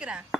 negra.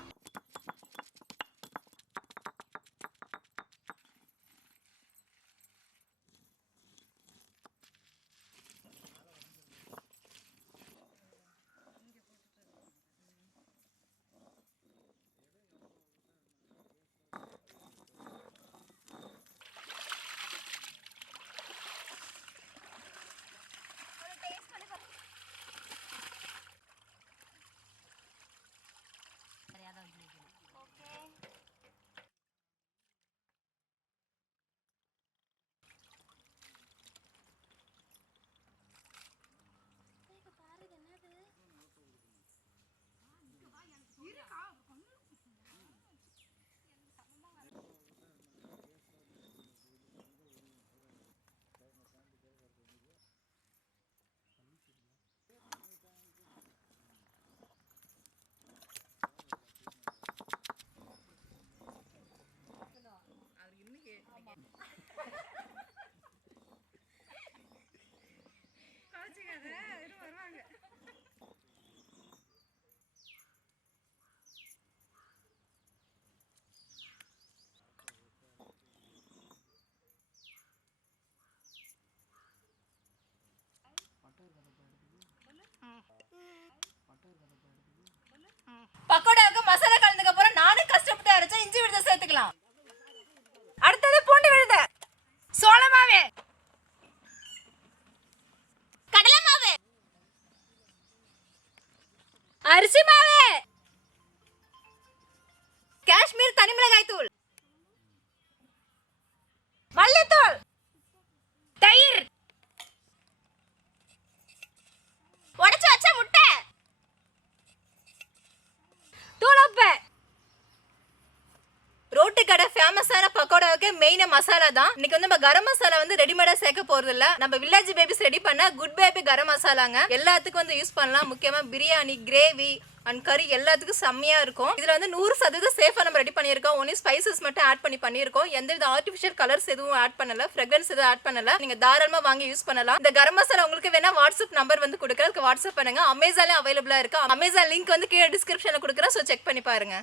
અરસી માવે மெயின masala தான். இன்னைக்கு வந்து நம்ம கரம் மசாலா வந்து ரெடிமேடா சேர்க்க போறது இல்ல நம்ம வில்லேஜ் பேபிஸ் ரெடி பண்ண குட் பேபி கரம் மசாலாங்க எல்லாத்துக்கும் வந்து யூஸ் பண்ணலாம். முக்கியமா பிரியாணி கிரேவி அண்ட் கறி எல்லாத்துக்கும் செம்மையா இருக்கும். இதுல வந்து நூறு சதவீதம் சேஃபா நம்ம ரெடி பண்ணியிருக்கோம். ஒன்லி ஸ்பைசஸ் மட்டும் ஆட் பண்ணி பண்ணியிருக்கோம். எந்த வித ஆர்டிஃபிஷியல் கலர்ஸ் எதுவும் ஆட் பண்ணல. ஃப்ரெக்ரன்ஸ் எதுவும் ஆட் பண்ணல. நீங்க தாராளமா வாங்கி யூஸ் பண்ணலாம். இந்த கரம் மசாலா உங்களுக்கு வேணா வாட்ஸ்அப் நம்பர் வந்து கொடுக்குறதுக்கு வாட்ஸ்அப் பண்ணுங்க. அமேசான்லயும் அவைலபிளா இருக்கு. அமேசான் லிங்க் வந்து கீழே டிஸ்கிரிப்ஷன்ல கொடுக்குறேன். ஸோ செக் பண்ணி பாருங்க.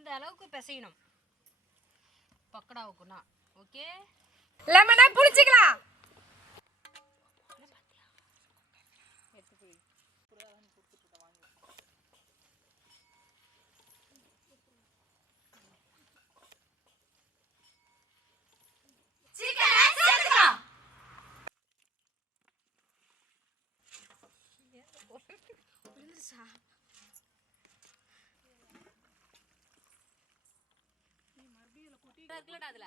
இந்த அளவுக்கு பிசையணும். பக்கடாவுக்குன்னா ஓகே லெமனை புளிச்சிக்கலாம் சிக்கனை சேர்த்துக்கலாம் இருக்குல்லடா அதுல.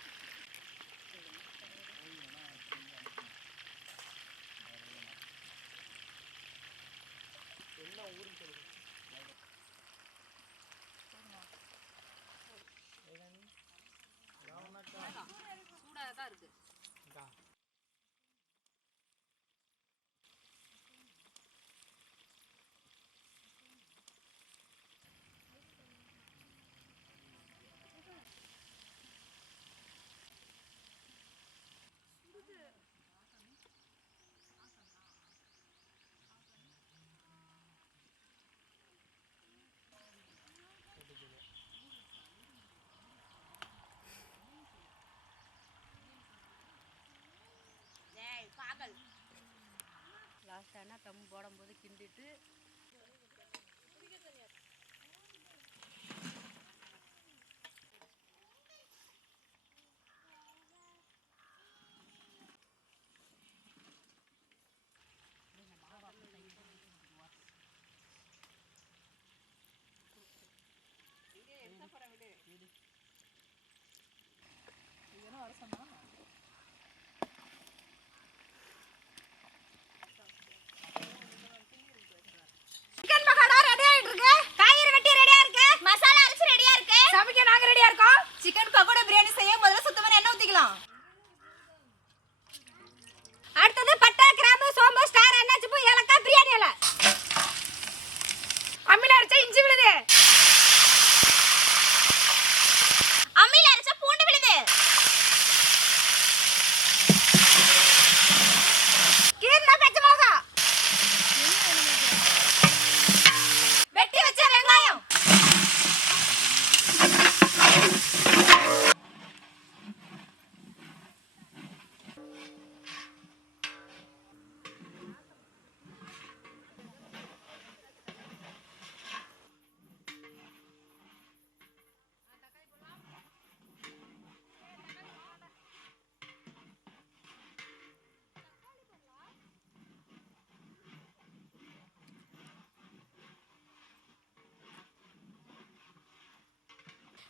தான் இருக்கு. லாஸ்ட்டாக போடும்போது கிண்டிட்டு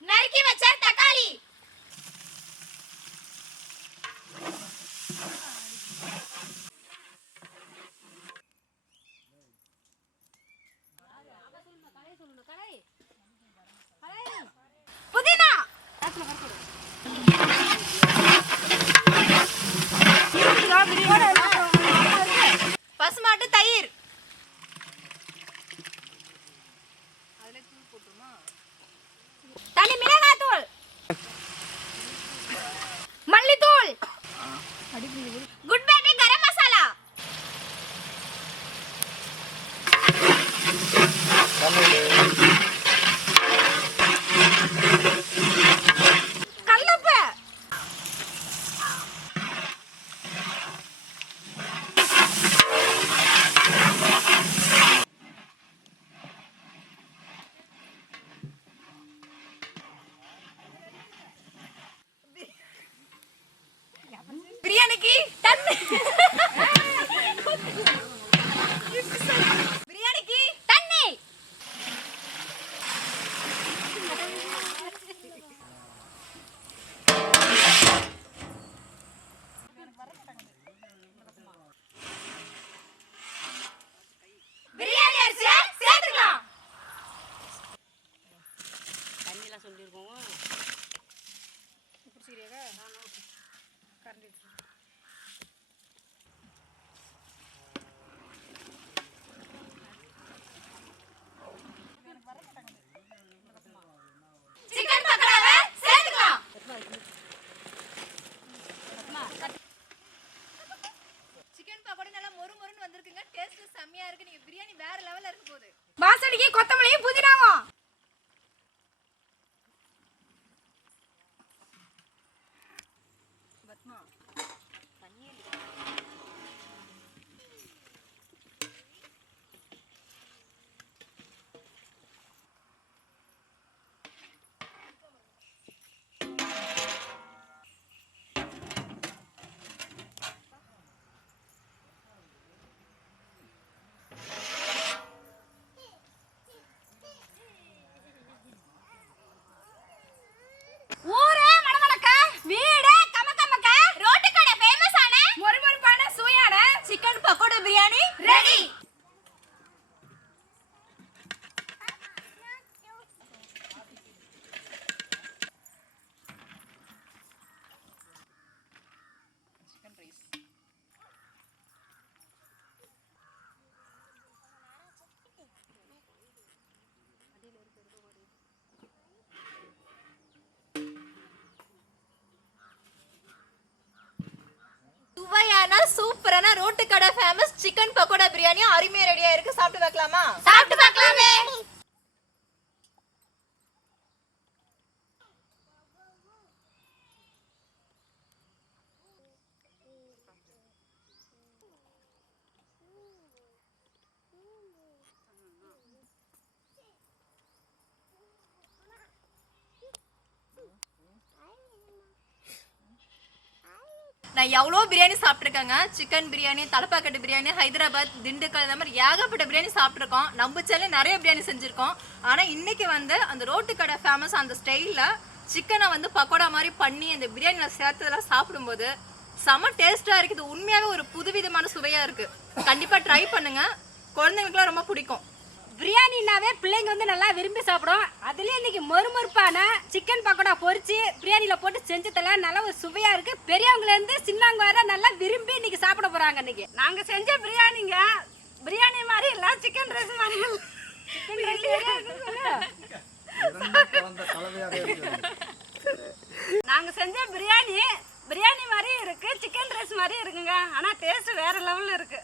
நறுக்கி வச்ச தக்காளி. மல்லித்தூள் வேற லெவல்ல இருக்க கொத்தமல்லியும் புதினா சூப்பரான ரோட்டு கடை ஃபேமஸ் சிக்கன் பக்கோடா பிரியாணி அருமையா ரெடியா இருக்கு சாப்பிட்டு பார்க்கலாமா? சாப்பிட்டு பார்க்கலாமே. நான் எவ்வளோ பிரியாணி சாப்பிட்ருக்கேங்க சிக்கன் பிரியாணி தலப்பாக்கட்டு பிரியாணி ஹைதராபாத் திண்டுக்கல் இந்த மாதிரி ஏகப்பட்ட பிரியாணி சாப்பிட்ருக்கோம் நம்ம சேனல் நிறைய பிரியாணி செஞ்சுருக்கோம். ஆனால் இன்றைக்கி வந்து அந்த ரோட்டு கடை ஃபேமஸ் அந்த ஸ்டைலில் சிக்கனை வந்து பக்கோடா மாதிரி பண்ணி அந்த பிரியாணியில் சேர்த்ததெல்லாம் சாப்பிடும்போது செம டேஸ்ட்டாக இருக்குது. உண்மையாகவே ஒரு புதுவிதமான சுவையாக இருக்குது கண்டிப்பாக ட்ரை பண்ணுங்கள் குழந்தைங்களுக்குலாம் ரொம்ப பிடிக்கும். பிரியாணினாவே பிள்ளைங்க வந்து நல்லா விரும்பி சாப்பிடும். அதுலயும் இன்னைக்கு மொறுமொறுப்பான சிக்கன் பக்கோடா பொரிச்சு பிரியாணில போட்டு செஞ்சதெல்லாம் நல்லா ஒரு சுவையா இருக்கு. பெரியவங்கல இருந்து சின்னவங்க வர நல்லா விரும்பி இன்னைக்கு சாப்பிட போறாங்க இன்னைக்கு. நாங்க செஞ்ச பிரியாணிங்க பிரியாணி மாதிரி இல்ல சிக்கன் ரைஸ் மாதிரி இல்ல. நாங்க செஞ்ச பிரியாணி பிரியாணி மாதிரி இருக்கு சிக்கன் ரைஸ் மாதிரி இருக்குங்க. ஆனா டேஸ்ட் வேற லெவல்ல இருக்கு.